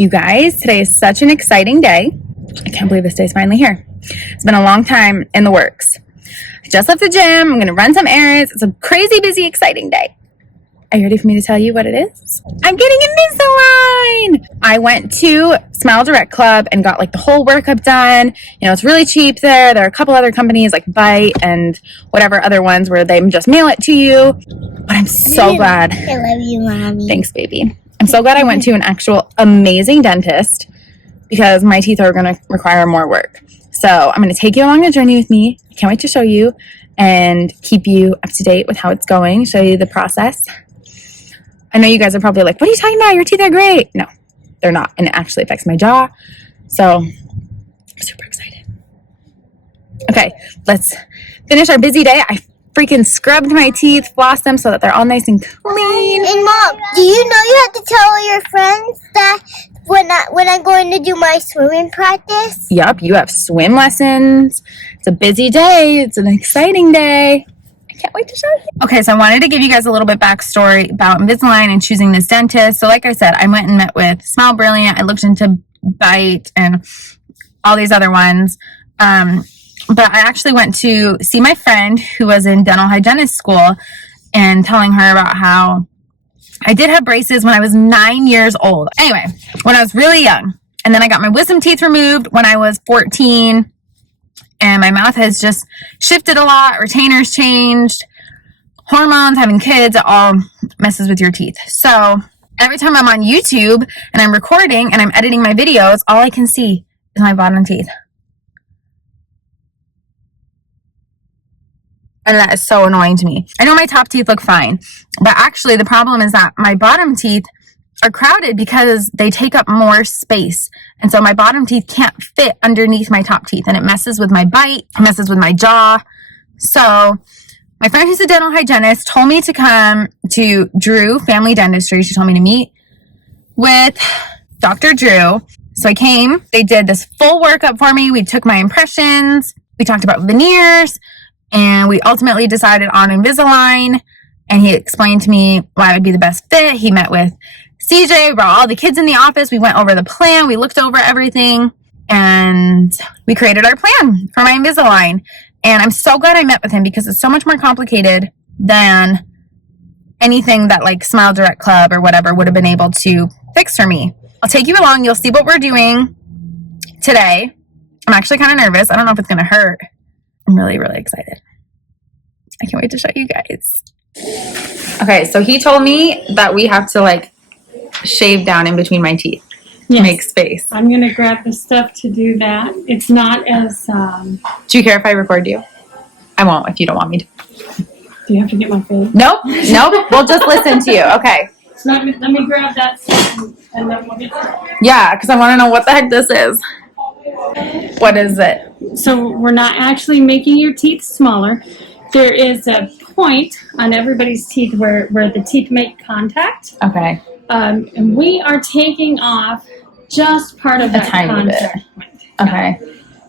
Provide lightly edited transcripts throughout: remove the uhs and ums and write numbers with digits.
You guys, today is such an exciting day. I can't believe this day is finally here. It's been a long time in the works. I just left the gym. I'm going to run some errands. It's a crazy, busy, exciting day. Are you ready for me to tell you what it is? I'm getting Invisilign! I went to Smile Direct Club and got like the whole workup done. You know, it's really cheap there. There are a couple other companies like Bite and whatever other ones where they just mail it to you. But I'm so glad. I love you, Mommy. Thanks, baby. I'm so glad I went to an actual amazing dentist because my teeth are going to require more work. So I'm going to take you along the journey with me. I can't wait to show you and keep you up to date with how it's going, show you the process. I know you guys are probably like, what are you talking about? Your teeth are great. No, they're not. And it actually affects my jaw. So I'm super excited. Okay, let's finish our busy day. I freaking scrubbed my teeth, flossed them so that they're all nice and clean. And Mom, do you know you have to tell all your friends that when I'm going to do my swimming practice? Yup, you have swim lessons. It's a busy day. It's an exciting day. I can't wait to show you. Okay, so I wanted to give you guys a little bit backstory about Invisalign and choosing this dentist. So like I said, I went and met with Smile Brilliant. I looked into Bite and all these other ones. But I actually went to see my friend who was in dental hygienist school and telling her about how I did have braces when I was 9 years old. Anyway, when I was really young. And then I got my wisdom teeth removed when I was 14. And my mouth has just shifted a lot. Retainers changed. Hormones, having kids, it all messes with your teeth. So every time I'm on YouTube and I'm recording and I'm editing my videos, all I can see is my bottom teeth. And that is so annoying to me. I know my top teeth look fine, but actually the problem is that my bottom teeth are crowded because they take up more space. And so my bottom teeth can't fit underneath my top teeth, and it messes with my bite, it messes with my jaw. So my friend who's a dental hygienist told me to come to Drew Family Dentistry. She told me to meet with Dr. Drew. So I came, they did this full workup for me. We took my impressions, we talked about veneers, and we ultimately decided on Invisilign, and he explained to me why it would be the best fit. He met with CJ, brought all the kids in the office. We went over the plan. We looked over everything, and we created our plan for my Invisilign. And I'm so glad I met with him because it's so much more complicated than anything that like Smile Direct Club or whatever would have been able to fix for me. I'll take you along. You'll see what we're doing today. I'm actually kind of nervous. I don't know if it's going to hurt. I'm really, really excited. I can't wait to show you guys. Okay, so he told me that we have to like shave down in between my teeth to make space. I'm going to grab the stuff to do that. It's not as... Do you care if I record you? I won't if you don't want me to. Do you have to get my face? Nope. We'll just listen to you. Okay. Let me grab that stuff and then we'll get to it. Yeah, because I want to know what the heck this is. What is it? So we're not actually making your teeth smaller. There is a point on everybody's teeth where the teeth make contact. Okay. And we are taking off just part of that contact point. Okay.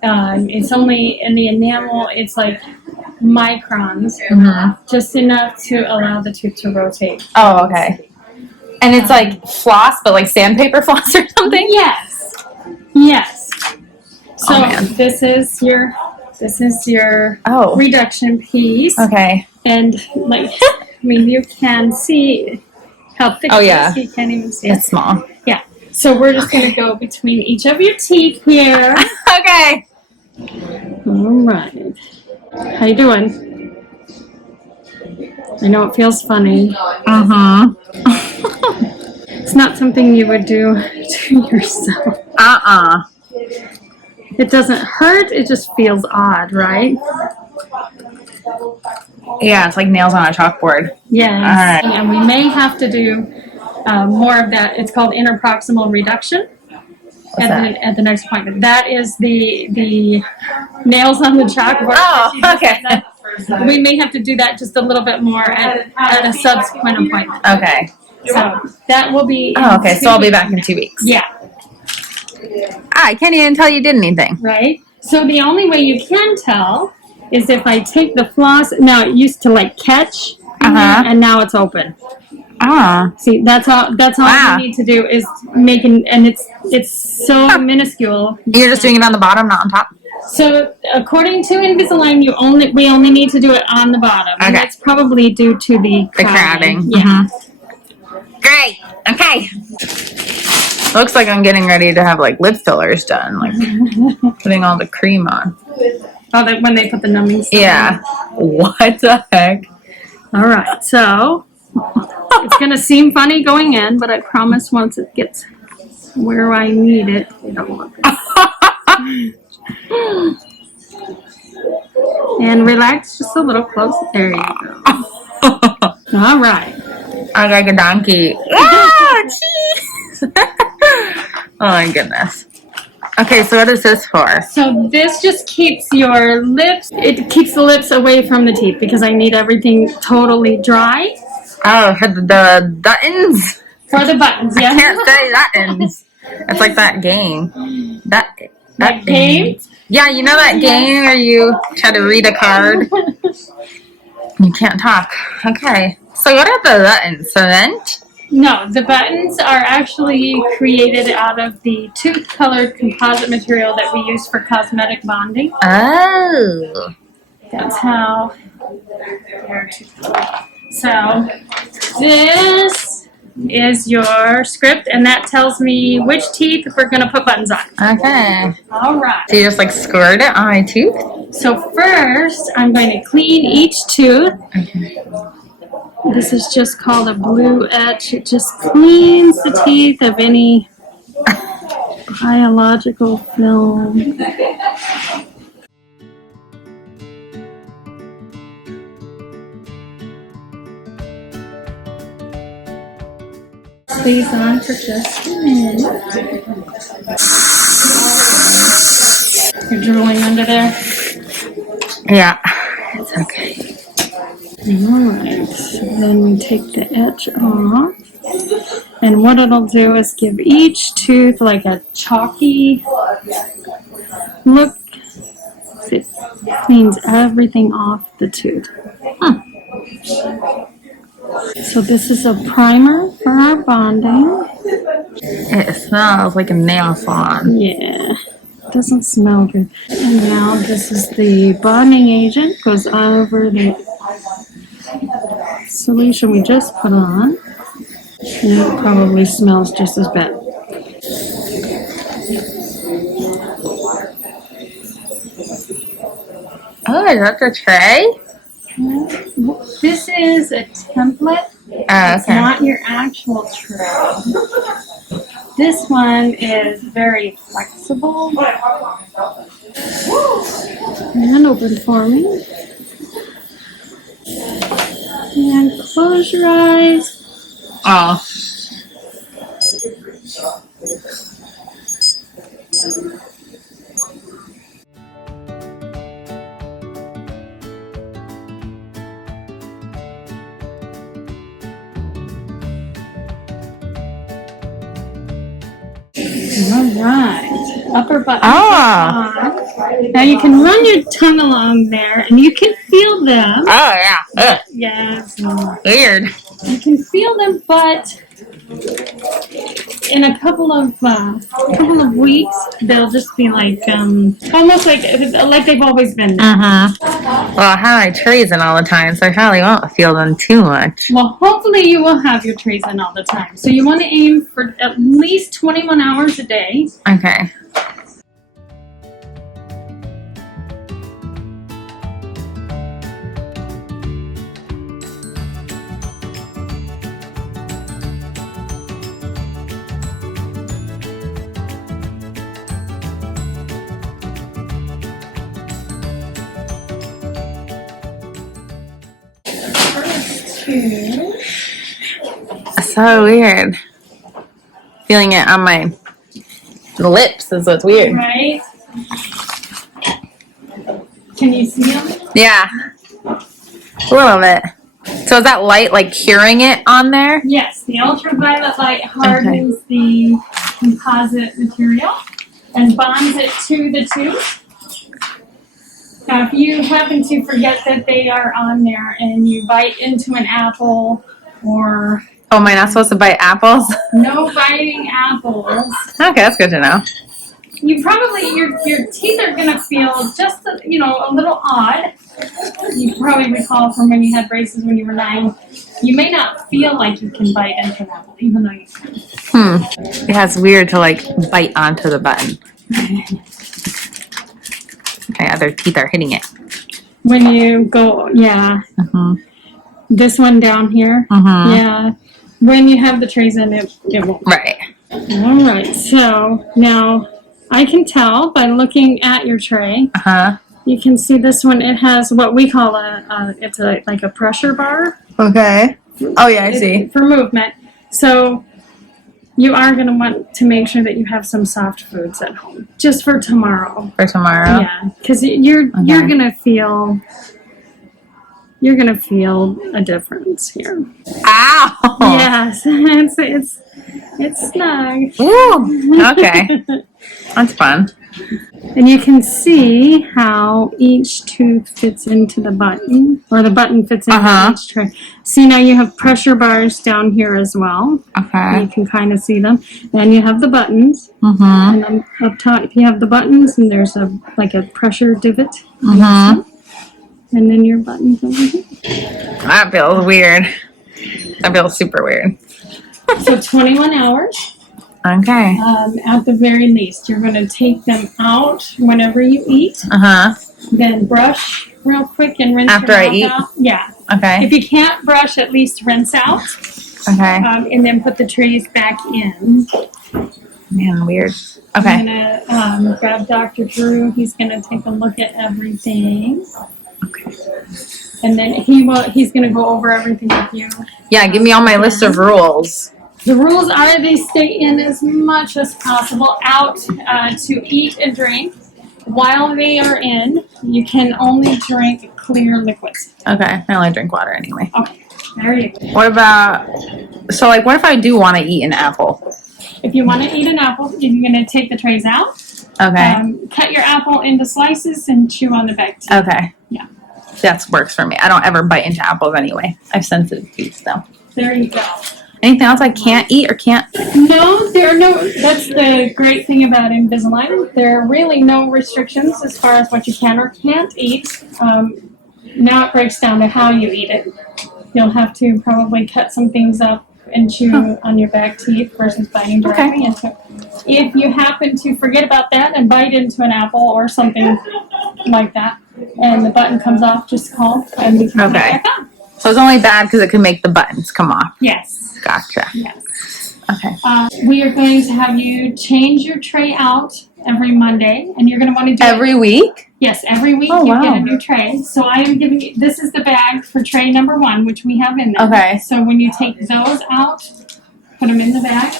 It's only in the enamel, it's like microns, just enough to allow the tooth to rotate. Oh, okay. And it's like floss, but like sandpaper floss or something? Yes. So Oh, this is your reduction piece. Okay. And like, I mean, you can see how thick it is. You can't even see it. It's small. Yeah. So we're just going to go between each of your teeth here. Okay. All right. How you doing? I know it feels funny. It's not something you would do to yourself. It doesn't hurt. It just feels odd, right? Yeah, it's like nails on a chalkboard. Yes. All right. And we may have to do more of that. It's called interproximal reduction at the next appointment. That is the nails on the chalkboard. Oh, okay. We may have to do that just a little bit more at a subsequent appointment. Okay. So that will be. Oh, okay. So I'll be back in 2 weeks. Yeah. I can't even tell you did anything. Right. So the only way you can tell is if I take the floss. Now it used to like catch, and now it's open. Ah. See, that's all Wow. we need to do is making, and it's so minuscule. You're just doing it on the bottom, not on top? So according to Invisalign, we only need to do it on the bottom. Okay. And that's probably due to the crowding. Yeah. Great. Okay. Looks like I'm getting ready to have like lip fillers done, like putting all the cream on. Oh, when they put the numbing stuff Yeah. What the heck? on. All right. So it's gonna seem funny going in, but I promise once it gets where I need it, it'll look good. And relax just a little close. There you go. All right. I'm like a donkey. Oh, jeez. Oh my goodness. Okay, so what is this for? So this just keeps your lips, it keeps the lips away from the teeth because I need everything totally dry. Oh, for the buttons? For the buttons, yeah. I can't say buttons. It's like that game. That game? Yeah, you know that game where you try to read a card? You can't talk. Okay. So what are the buttons? Cement? No, the buttons are actually created out of the tooth-colored composite material that we use for cosmetic bonding. Oh. That's how they're tooth-colored. So this is your script, and that tells me which teeth we're going to put buttons on. Okay. All right. So you just like squirt it on my tooth? So first, I'm going to clean each tooth. Okay. This is just called a blue etch. It just cleans the teeth of any biological film. These on for just a minute. You're drooling under there? Yeah. It's okay. Alright, so then we take the edge off. And what it'll do is give each tooth like a chalky look. It cleans everything off the tooth. So this is a primer for our bonding. It smells like a nail salon. Yeah, it doesn't smell good. And now this is the bonding agent. Goes over the solution we just put on. And it probably smells just as bad. Oh, is that the tray? This is a template. It's Okay. not your actual tray. This one is very flexible. And open for me. And close your eyes. Oh. All right. Upper button. Oh. Now you can run your tongue along there and you can feel them. Oh, yeah. Ugh. Yes. Weird. You can feel them, but in a couple of weeks, they'll just be like almost like they've always been there. Well, I have my trays in all the time, so I probably won't feel them too much. Well, hopefully you will have your trays in all the time. So you want to aim for at least 21 hours a day. Okay. So weird. Feeling it on my lips is what's weird. Right? Can you see them? Yeah. A little bit. So is that light like curing it on there? Yes, the ultraviolet light hardens the composite material and bonds it to the tooth. Now, if you happen to forget that they are on there and you bite into an apple or Oh, am I not supposed to bite apples? No biting apples. Okay, that's good to know. You probably, your teeth are going to feel just, a little odd. You probably recall from when you had braces when you were 9. You may not feel like you can bite into an apple, even though you can. Yeah, it's weird to like bite onto the button. Okay, other teeth are hitting it. When you go, yeah. This one down here. Yeah. When you have the trays in, it won't. Right. All right. So now I can tell by looking at your tray. You can see this one. It has what we call like a pressure bar. Okay. Oh yeah, I see. For movement. So you are going to want to make sure that you have some soft foods at home, just for tomorrow. For tomorrow. Yeah, because you're gonna feel a difference here. Ow! Yes, it's snug. Ooh. Okay. That's fun. And you can see how each tooth fits into the button, or the button fits into each tray. See, now you have pressure bars down here as well. Okay. You can kind of see them. Then you have the buttons. And then up top, you have the buttons, and there's like a pressure divot. And then your buttons over here. That feels weird. That feels super weird. So 21 hours. Okay. At the very least, you're going to take them out whenever you eat. Then brush real quick and rinse after your I mouth eat. out. Yeah. Okay. If you can't brush, at least rinse out. Okay. And then put the trays back in. Man, weird. Okay. I'm gonna grab Dr. Drew. He's gonna take a look at everything. Okay. And then he's gonna go over everything with you. Yeah, give me all my list of rules. The rules are they stay in as much as possible out to eat and drink. While they are in, you can only drink clear liquids. Okay, I only drink water anyway. Okay, there you go. What about, so like what if I do want to eat an apple? If you want to eat an apple, you're going to take the trays out. Okay. Cut your apple into slices and chew on the back teeth. Okay. Yeah. That works for me. I don't ever bite into apples anyway. I have sensitive teeth though. There you go. Anything else I can't eat or can't? No, there are no. That's the great thing about Invisilign. There are really no restrictions as far as what you can or can't eat. Now it breaks down to how you eat it. You'll have to probably cut some things up and chew on your back teeth versus biting directly into it. If you happen to forget about that and bite into an apple or something like that, and the button comes off, just call and we can put it back on. So it's only bad because it can make the buttons come off. Yes. Gotcha. Yes. Okay. We are going to have you change your tray out every Monday, and you're going to want to do every week? Yes, every week you get a new tray. So I am giving you, this is the bag for tray number 1, which we have in there. Okay. So when you take those out, put them in the bag.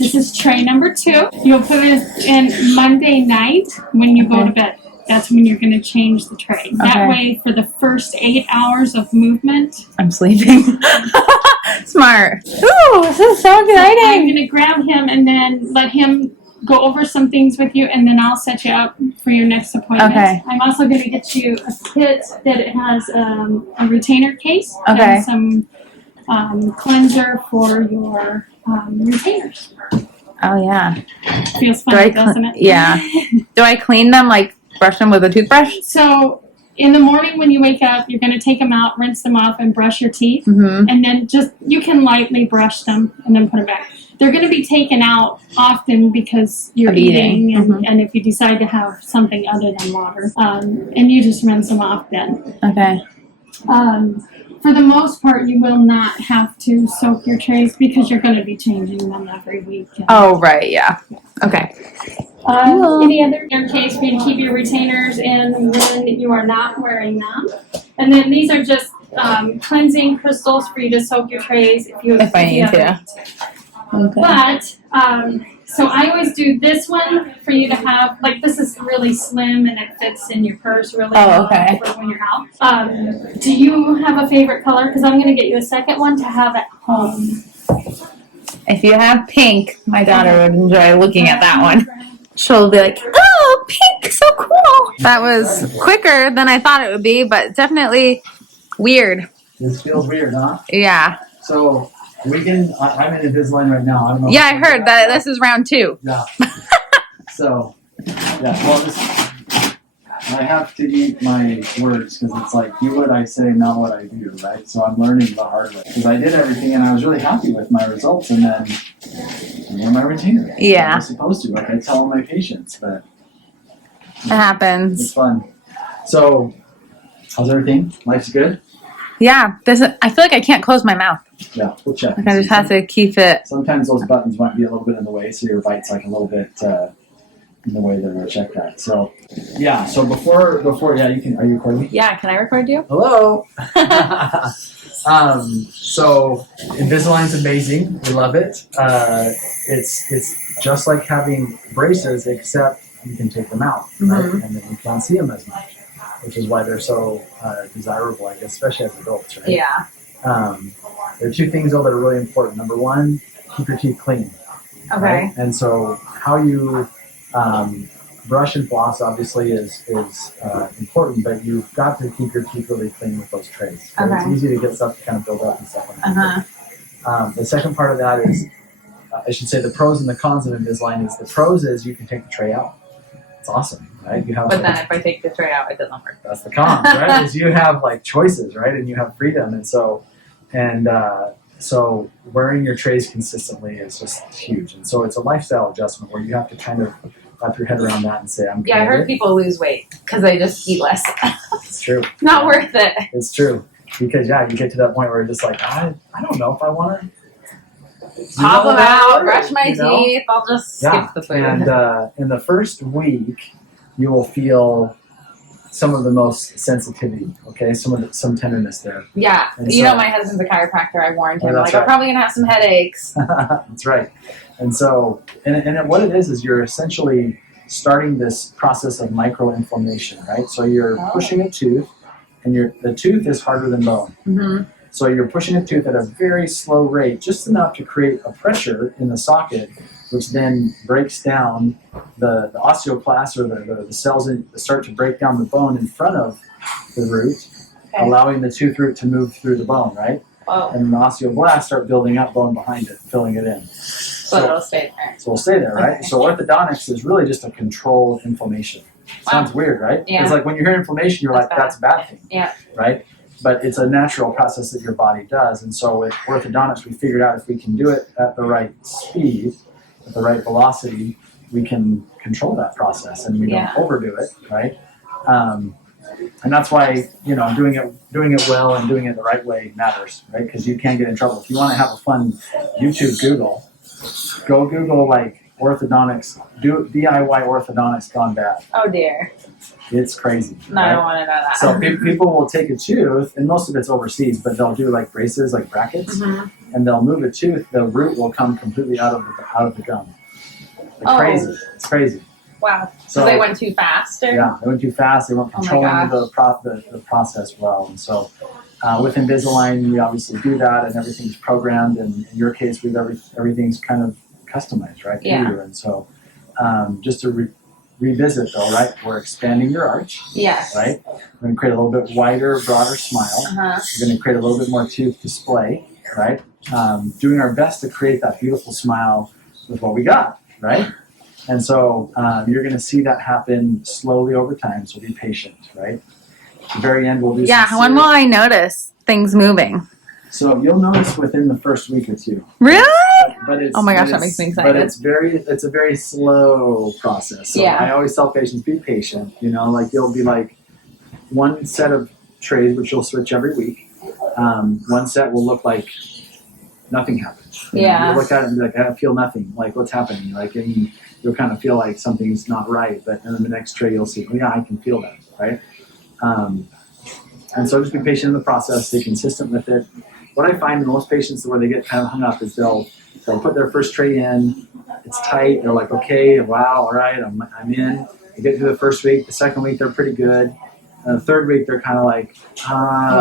This is tray number 2. You'll put it in Monday night when you go to bed. That's when you're going to change the tray. That way, for the first 8 hours of movement, I'm sleeping. Smart. Ooh, this is so exciting. I'm going to grab him and then let him go over some things with you, and then I'll set you up for your next appointment. Okay. I'm also going to get you a kit that it has a retainer case and some cleanser for your retainers. Oh, yeah. Feels fun, doesn't it? Yeah. Do I clean them, like brush them with a toothbrush? So in the morning when you wake up, you're going to take them out, rinse them off, and brush your teeth. And then you can lightly brush them and then put them back. They're going to be taken out often because you're eating and if you decide to have something other than water. And you just rinse them off then. Okay. For the most part, you will not have to soak your trays because you're going to be changing them every week. Oh, right, yeah. Okay. Any other case for you to keep your retainers in when you are not wearing them. And then these are just cleansing crystals for you to soak your trays if I need to. Okay. But, so I always do this one for you to have, like this is really slim and it fits in your purse really well for when you're out. Do you have a favorite color? Because I'm going to get you a second one to have at home. If you have pink, my daughter would enjoy looking at that one. She'll be like, oh, pink, so cool. That was quicker than I thought it would be, but definitely weird. This feels weird, huh? Yeah. So I'm in Invisalign right now. I don't know. Yeah, I heard that this is round 2. Yeah. So, yeah. Well, I have to eat my words because it's like, do what I say, not what I do, right? So I'm learning the hard way because I did everything and I was really happy with my results, and then I'm my retainer. Yeah. I'm supposed to, like I tell my patients, but It happens. it's fun. So, how's everything? Life's good? Yeah, I feel like I can't close my mouth. Yeah, we'll check. Like I just have to keep it. Sometimes those buttons might be a little bit in the way, so your bite's like a little bit in the way that we'll check that. So, yeah. So before, yeah, you can. Are you recording? Yeah, can I record you? Hello. So Invisalign's amazing. We love it. It's just like having braces, except you can take them out, right? And then you can't see them as much, which is why they're so desirable, I guess, especially as adults, right? Yeah. There are 2 things though that are really important. Number 1, keep your teeth clean. Okay. Right? And so how you brush and floss obviously is important, but you've got to keep your teeth really clean with those trays. So it's easy to get stuff to kind of build up and stuff like that. The second part of that is, I should say, the pros and the cons of Invisalign is the pros is you can take the tray out. It's awesome, right? You have. But then if I take the tray out, it doesn't work. That's the cons, right? Is you have like choices, right? And you have freedom, and so wearing your trays consistently is just huge. And so it's a lifestyle adjustment where you have to kind of wrap your head around that and say, I'm committed. Yeah, I heard people lose weight because they just eat less. It's true. Not worth it. It's true. Because, yeah, you get to that point where you're just like, I don't know if I want to pop them out, brush my teeth. I'll just skip the food. And in the first week, you will feel some of the most sensitivity, okay? Some tenderness there. Yeah. And you know, my husband's a chiropractor. I warned him. That's I'm right. probably going to have some headaches. That's right. And so, and what it is you're essentially starting this process of microinflammation, right? So you're pushing a tooth, and the tooth is harder than bone. Mm-hmm. So you're pushing a tooth at a very slow rate, just enough to create a pressure in the socket, which then breaks down the osteoclasts, or the cells that start to break down the bone in front of the root, allowing the tooth root to move through the bone, right? Wow. And the osteoblasts start building up bone behind it, filling it in. So it'll stay there. So it'll stay there, right? Okay. So orthodontics is really just a controlled inflammation. Sounds weird, right? Yeah. It's like when you hear inflammation, you're like, that's a bad thing. Yeah. Right? But it's a natural process that your body does. And so with orthodontics, we figured out if we can do it at the right speed, at the right velocity, we can control that process and we don't overdo it, right? And that's why, doing it well and doing it the right way matters, right? Because you can get in trouble. If you want to have a fun YouTube go Google like orthodontics, DIY orthodontics gone bad. Oh dear. It's crazy. No, right? I don't want to know that. So people will take a tooth, and most of it's overseas, but they'll do like braces, like brackets, and they'll move a tooth. The root will come completely out of the gum. Crazy. It's crazy. Wow. So they went too fast? Or? Yeah, they went too fast. They weren't controlling the process well. And so with Invisilign, we obviously do that, and everything's programmed. And in your case, everything's kind of customized, right? To you. And so just to revisit, though, right? We're expanding your arch. Yes. Right? We're going to create a little bit wider, broader smile. We're going to create a little bit more tooth display, right? Doing our best to create that beautiful smile with what we got, right? And so you're going to see that happen slowly over time, so be patient, right? At the very end, we'll do when will I notice things moving? So you'll notice within the first week or two. Really? But it's, oh my gosh, that makes me excited. But it's a very slow process. So I always tell patients, be patient. You'll be like one set of trays, which you'll switch every week. One set will look like nothing happened. You look at it and be like, I feel nothing. Like, what's happening? And you'll kind of feel like something's not right. But then the next tray, you'll see, oh yeah, I can feel that, right? And so just be patient in the process. Stay consistent with it. What I find in most patients where they get kind of hung up is they'll put their first tray in. It's tight. They're like, okay, wow, all right, I'm in. They get through the first week. The second week, they're pretty good. And the third week, they're kind of like, I'm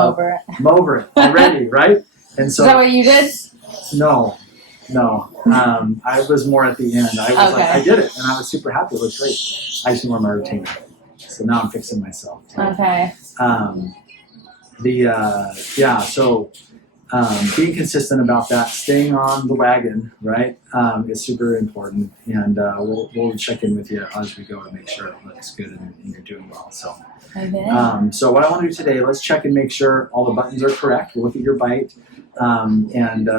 over it already, right? And so, is that what you did? No. I was more at the end. I was like, I did it, and I was super happy. It was great. I just wore my retainer. So now I'm fixing myself. Okay. So being consistent about that, staying on the wagon, right, is super important. And we'll check in with you as we go to make sure it looks good and you're doing well. So, so what I want to do today, let's check and make sure all the buttons are correct. We'll look at your bite and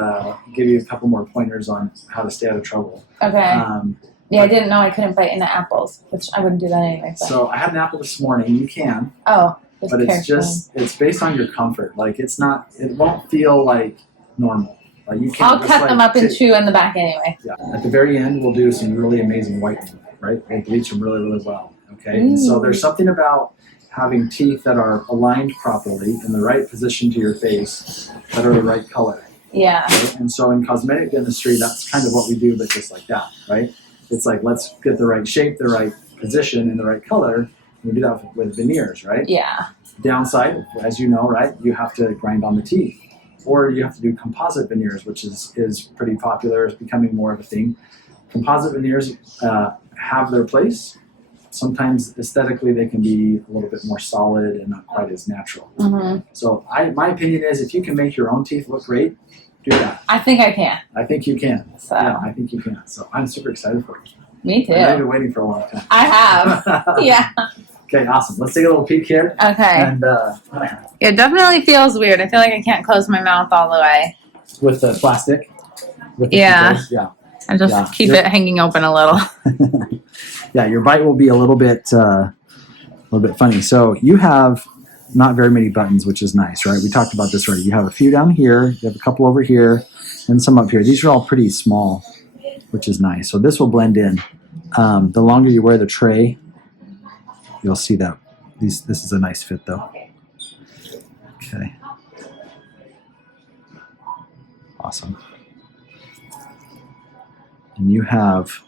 give you a couple more pointers on how to stay out of trouble. Okay. Yeah, I didn't know I couldn't bite into apples, which I wouldn't do that anyway. But. So I had an apple this morning. You can. Oh. But it's based on your comfort. Like it won't feel like normal. Like you can't. I'll cut them up and chew in the back anyway. Yeah. At the very end, we'll do some really amazing whitening, right? We'll bleach them really, really well. Okay. And so there's something about having teeth that are aligned properly in the right position to your face that are the right color. Yeah. Right? And so in cosmetic dentistry, that's kind of what we do, but just like that, right? It's like, let's get the right shape, the right position, and the right color. We do that with veneers, right? Yeah. Downside, as you know, right, you have to grind on the teeth. Or you have to do composite veneers, which is pretty popular. It's becoming more of a thing. Composite veneers have their place. Sometimes aesthetically they can be a little bit more solid and not quite as natural. Mm-hmm. So my opinion is if you can make your own teeth look great, do that. I think I can. I think you can. So. Yeah, I think you can. So I'm super excited for you. Me too. I've been waiting for a long time. I have. Yeah. Okay, awesome. Let's take a little peek here. Okay. And it definitely feels weird. I feel like I can't close my mouth all the way. With the plastic? With the yeah. Yeah. I just keep it hanging open a little. Yeah, your bite will be a little bit funny. So you have not very many buttons, which is nice, right? We talked about this already. You have a few down here, you have a couple over here, and some up here. These are all pretty small, which is nice. So this will blend in. The longer you wear the tray, you'll see that this is a nice fit though. Okay. Awesome. And you have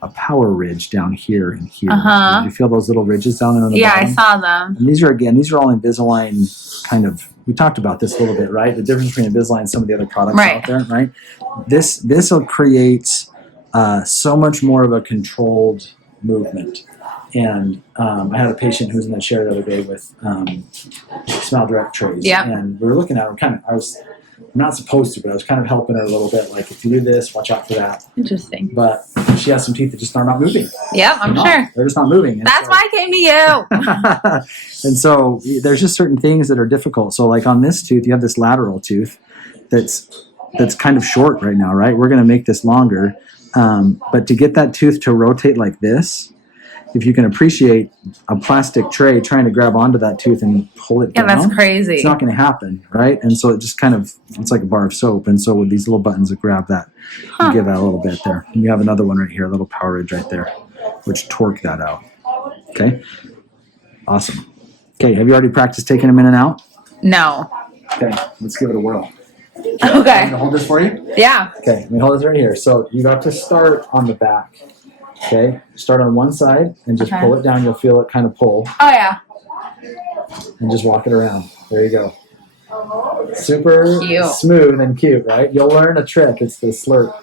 a power ridge down here and here. Uh-huh. Did you feel those little ridges down there on the bottom? Yeah, I saw them. And these are all Invisalign kind of, we talked about this a little bit, right? The difference between Invisalign and some of the other products out there, right? This will create so much more of a controlled movement. And I had a patient who was in the chair the other day with Smile Direct trays. Yeah. And we were looking at her I was not supposed to, but I was kind of helping her a little bit. Like, if you do this, watch out for that. Interesting. But she has some teeth that just are not moving. Yeah, I'm sure. They're just not moving. That's why I came to you. And so there's just certain things that are difficult. So like on this tooth, you have this lateral tooth that's kind of short right now, right? We're going to make this longer. But to get that tooth to rotate like this, if you can appreciate a plastic tray trying to grab onto that tooth and pull it down, that's crazy. It's not going to happen, right? And so it just kind of, it's like a bar of soap. And so with these little buttons that grab that, you give that a little bit there. And you have another one right here, a little power ridge right there, which torque that out. Okay? Awesome. Okay, have you already practiced taking them in and out? No. Okay, let's give it a whirl. Okay. I'm going to hold this for you? Yeah. Okay, let me hold this right here. So you got to start on the back. Okay, start on one side and just pull it down. You'll feel it kind of pull. Oh, yeah. And just walk it around. There you go. Super cute. Smooth and cute, right? You'll learn a trick. It's the slurp.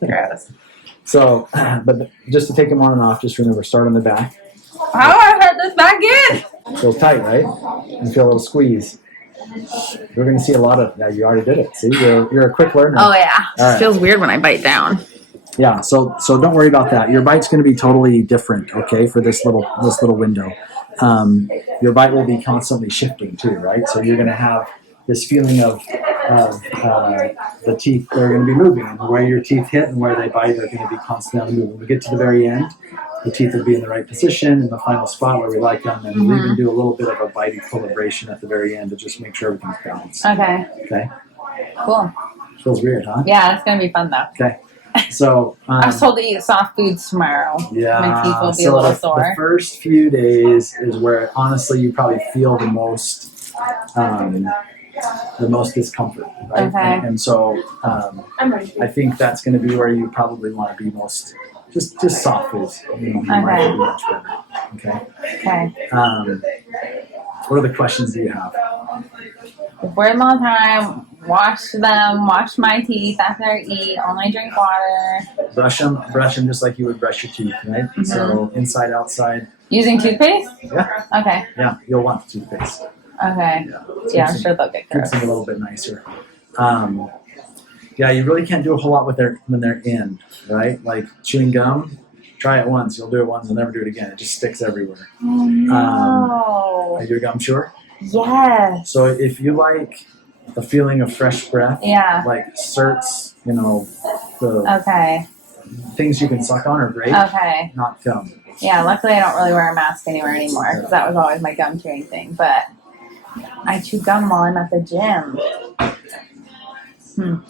Gross. So, but just to take them on and off, just remember, start on the back. How do I hurt this back in? Feel tight, right? And feel a little squeeze. We're going to see a lot of, you already did it. See, you're a quick learner. Oh, yeah. Right. It feels weird when I bite down. Yeah, so don't worry about that. Your bite's going to be totally different, okay, for this little window. Your bite will be constantly shifting too, right? So you're going to have this feeling of the teeth, they're going to be moving. And where your teeth hit and where they bite are going to be constantly moving. When we get to the very end, the teeth will be in the right position in the final spot where we like them. And we'll even do a little bit of a bite equilibration at the very end to just make sure everything's balanced. Okay. Okay? Cool. Feels weird, huh? Yeah, it's going to be fun though. Okay. So I was told to eat soft foods tomorrow. Yeah, my teeth will be a little sore. The first few days is where honestly you probably feel the most discomfort, right? Okay. And so I think that's going to be where you probably want to be most just soft foods. Might be much better. Okay. Okay. What other questions do you have? Wear them all the time. Wash my teeth after I eat. Only drink water. Brush them just like you would brush your teeth, right? So inside, outside. Using toothpaste? Yeah. Okay. Yeah, you'll want the toothpaste. Okay. Yeah, I'm sure they'll get Keeps gross. them a little bit nicer. Yeah, you really can't do a whole lot with when they're in, right? Like chewing gum, try it once, you'll do it once, you'll never do it again. It just sticks everywhere. Oh no. Are you a gum chewer? Yes. So if you like the feeling of fresh breath, Yeah. like certs, you know, the Okay. things you can suck on are great, Okay. not gum. Yeah, luckily I don't really wear a mask anywhere anymore because that was always my gum chewing thing. But I chew gum while I'm at the gym.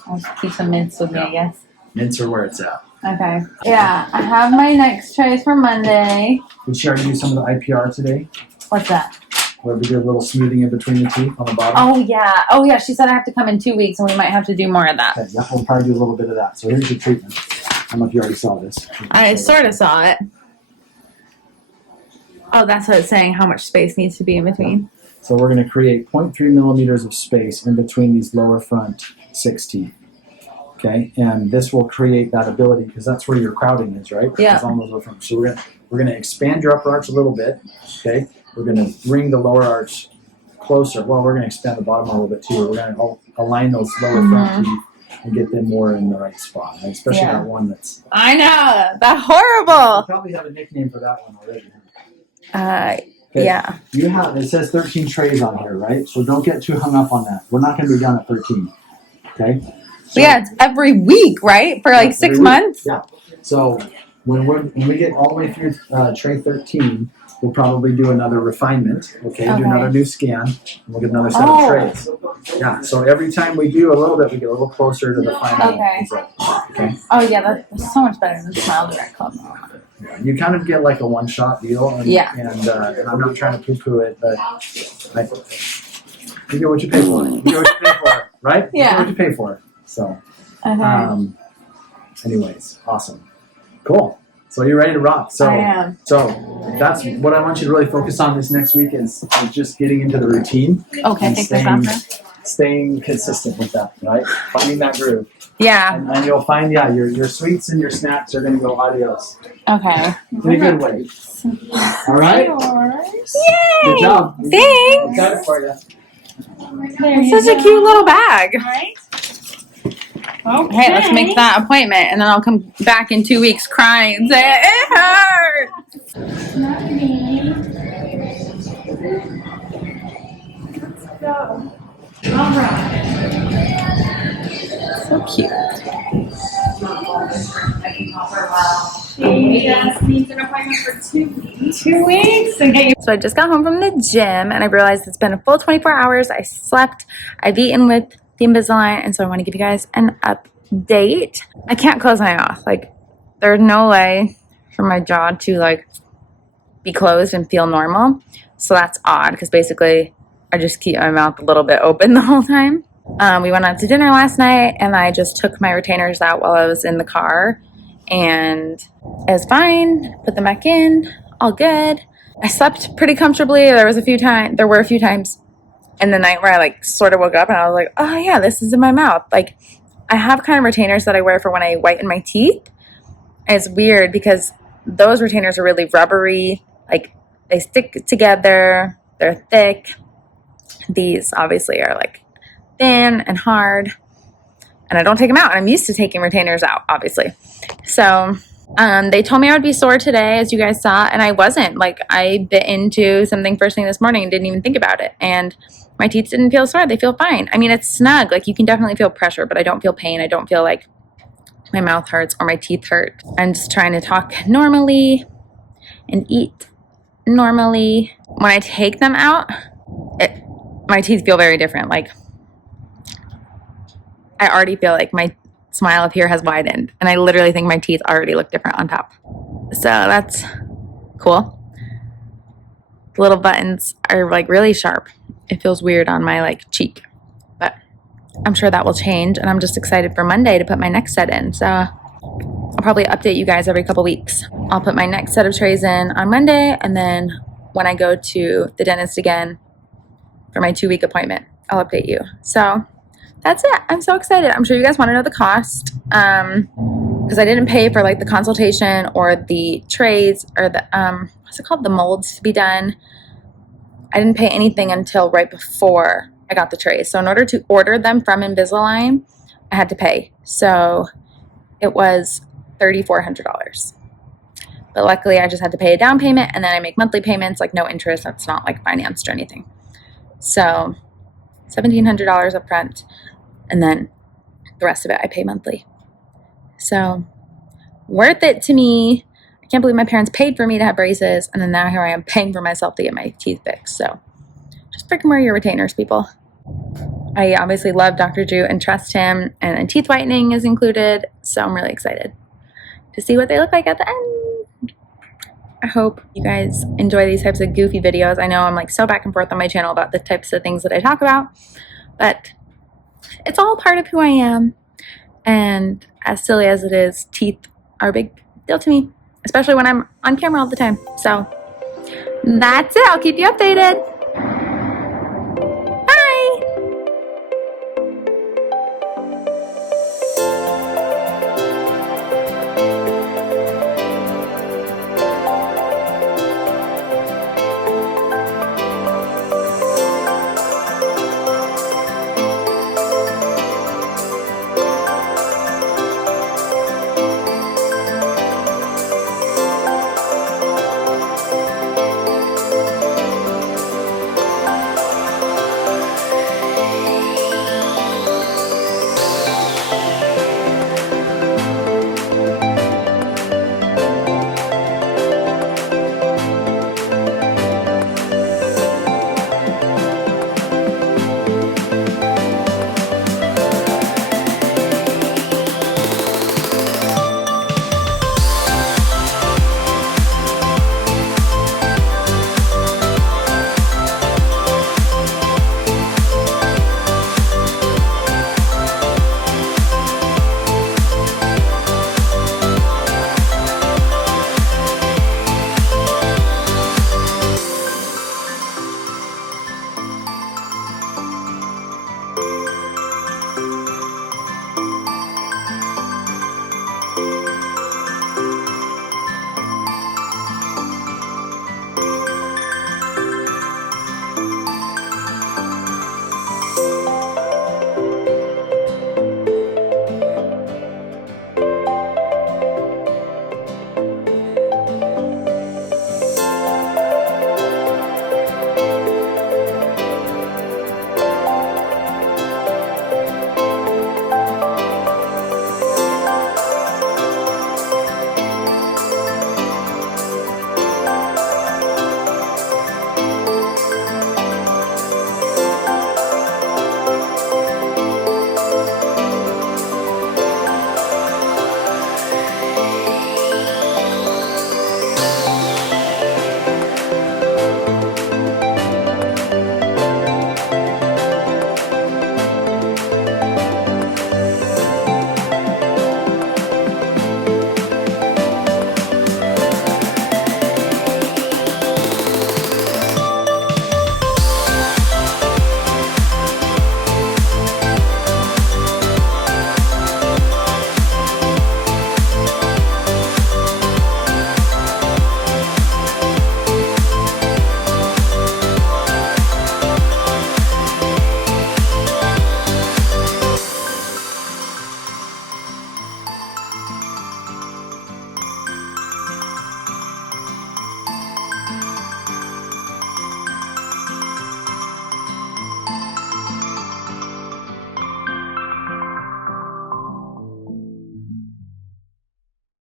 I'll just keep some mints with me, I guess. Mints are where it's at. Okay. Yeah, I have my next trays for Monday. Did she already do some of the IPR today? What's that? Where we did a little smoothing in between the teeth on the bottom? Oh, yeah. Oh, yeah. She said I have to come in 2 weeks and we might have to do more of that. Okay, yeah, we'll probably do a little bit of that. So here's your treatment. I don't know if you already saw this. I sort of saw it. Oh, that's what it's saying, how much space needs to be in between. So we're going to create 0.3 millimeters of space in between these lower front 6 teeth. Okay, and this will create that ability because that's where your crowding is, right? Yeah. It's on those lower front. So we're gonna expand your upper arch a little bit. Okay, we're gonna bring the lower arch closer. Well, we're gonna expand the bottom a little bit too. We're gonna align those lower front teeth and get them more in the right spot, right? Especially that one that's. I know, that's horrible. You probably have a nickname for that one already. Okay. Yeah. You have. It says 13 trays on here, right? So don't get too hung up on that. We're not gonna be done at 13. Okay. So, yeah, it's every week, right? For like 6 months? Yeah. So when we get all the way through tray 13, we'll probably do another refinement, okay? Do another new scan, and we'll get another set of trays. Yeah, so every time we do a little bit, we get a little closer to the final result. Okay. Oh, yeah, that's so much better than Smile Direct Club. You kind of get like a one-shot deal, and I'm not trying to poo-poo it, but you get what you pay for. You get what you pay for, right? Yeah. You get what you pay for. So, anyways, awesome. Cool. So you're ready to rock. So, I am. So that's what I want you to really focus on this next week is just getting into the routine. Okay, and take this off. Staying consistent with that, right? Finding that groove. Yeah. And you'll find, your sweets and your snacks are going to go adios. Okay. In a good way. All right? Yay! Good job. Thanks. Got it for you. It's such a cute little bag. Right? Hey, let's make that appointment, and then I'll come back in 2 weeks crying and say, it hurts. Let's go. All right. So cute. She just needs an appointment for 2 weeks. 2 weeks? Okay. So I just got home from the gym, and I realized it's been a full 24 hours. I slept. I've eaten with the Invisilign, and so I want to give you guys an update. I can't close my mouth. Like, there's no way for my jaw to be closed and feel normal. So that's odd because basically I just keep my mouth a little bit open the whole time. We went out to dinner last night, and I just took my retainers out while I was in the car, and it was fine. Put them back in, all good. I slept pretty comfortably. There were a few times in the night where I sort of woke up and I was like, oh yeah, this is in my mouth. I have kind of retainers that I wear for when I whiten my teeth. And it's weird because those retainers are really rubbery. They stick together. They're thick. These obviously are thin and hard. And I don't take them out. I'm used to taking retainers out, obviously. So they told me I would be sore today, as you guys saw, and I wasn't. I bit into something first thing this morning and didn't even think about it. And my teeth didn't feel sore. They feel fine. I mean, it's snug. You can definitely feel pressure, but I don't feel pain. I don't feel like my mouth hurts or my teeth hurt. I'm just trying to talk normally and eat normally. When I take them out, my teeth feel very different. I already feel like my smile up here has widened, and I literally think my teeth already look different on top. So that's cool. The little buttons are really sharp. It feels weird on my cheek, but I'm sure that will change, and I'm just excited for Monday to put my next set in. So I'll probably update you guys every couple weeks. I'll put my next set of trays in on Monday, and then when I go to the dentist again for my 2-week appointment, I'll update you. So that's it. I'm so excited. I'm sure you guys want to know the cost because I didn't pay for the consultation or the trays or the what's it called, the molds to be done, I didn't pay anything until right before I got the trays. So in order to order them from Invisilign, I had to pay. So it was $3,400. But luckily I just had to pay a down payment, and then I make monthly payments, like no interest. That's not like financed or anything. So $1,700 up front, and then the rest of it I pay monthly. So worth it to me. I can't believe my parents paid for me to have braces, and then now here I am paying for myself to get my teeth fixed. So just freaking wear your retainers, people. I obviously love Dr. Drew and trust him, and teeth whitening is included, so I'm really excited to see what they look like at the end. I hope you guys enjoy these types of goofy videos. I know I'm like so back and forth on my channel about the types of things that I talk about, but it's all part of who I am. And as silly as it is, teeth are a big deal to me, especially when I'm on camera all the time. So that's it. I'll keep you updated.